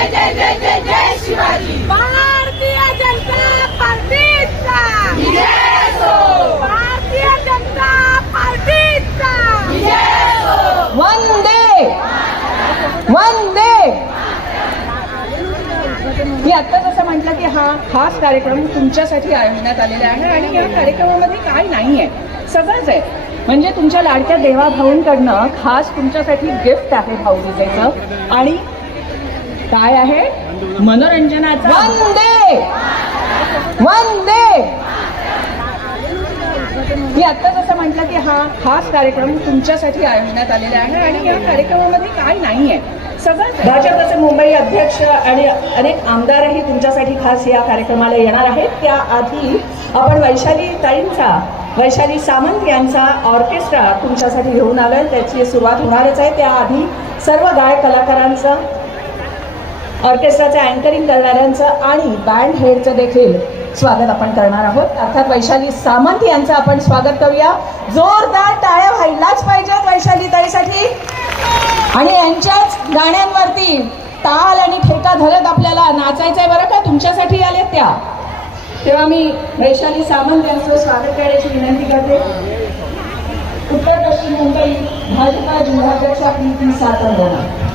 जय जय जय जय जय शिवाजी। भारतीय जनता पार्टीचा विजय असो, भारतीय जनता पार्टीचा विजय असो। वंदे वंदे। मी आता जसं म्हटलं की हा खास कार्यक्रम तुमच्यासाठी आयोजण्यात आलेला आहे आणि या कार्यक्रमामध्ये काय नाहीये, सगळंच आहे. म्हणजे तुमच्या लाडक्या देवा भाऊंकडनं खास तुमच्यासाठी गिफ्ट आहे भाऊबीजेचं आणि काय आहे मनोरंजनाचं. वंदे वंदे। मी आता जसं म्हटलं की हा खास कार्यक्रम तुमच्यासाठी आयोजण्यात आलेला आहे आणि या कार्यक्रमामध्ये काय नाहीये, सगळंच. भाजपचे मुंबई अध्यक्ष आणि अनेक आमदारही तुमच्यासाठी खास या कार्यक्रमाला येणार आहेत. त्याआधी आपण वैशाली सामंत यांचा ऑर्केस्ट्रा तुमच्यासाठी घेऊन आलोय, त्याची सुरुवात होणारच आहे. त्याआधी सर्व गायक कलाकारांचं, ऑर्केस्ट्राचं अँकरिंग करणाऱ्यांचं आणि बँड हेडचं देखील स्वागत आपण करणार आहोत. अर्थात वैशाली सामंत यांचं आपण स्वागत करूया. जोरदार टाळ्या व्हायलाच पाहिजेत वैशाली ताईसाठी. आणि यांच्याच गाण्यांवरती ताल आणि ठेका धरत आपल्याला नाचायचंय बरं का, तुमच्यासाठी आले त्या. तेव्हा मी वैशाली सामंत यांचं स्वागत करण्याची विनंती करते. उत्तर पश्चिम मुंबई भाजपा जिल्हाध्यक्षा प्रीती सातंगणा.